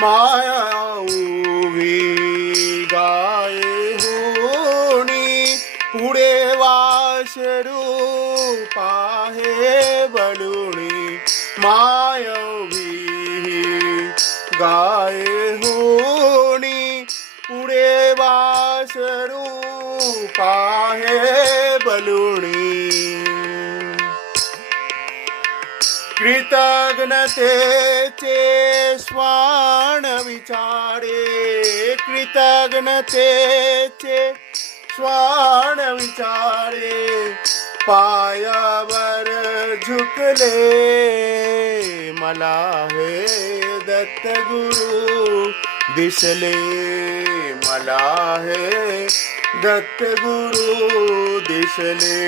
माया उभी गाये होणी पुढे वासरू पाहे बलुणी माया उभी गाये होणी पुढे वासरू पाहे बलुणी कृतज्ञतेचे स्वान विचारे कृतज्ञतेचे स्वान विचारे पायावर झुकले मला हे दत्तगुरु दिसले मला हे दत्तगुरु दिसले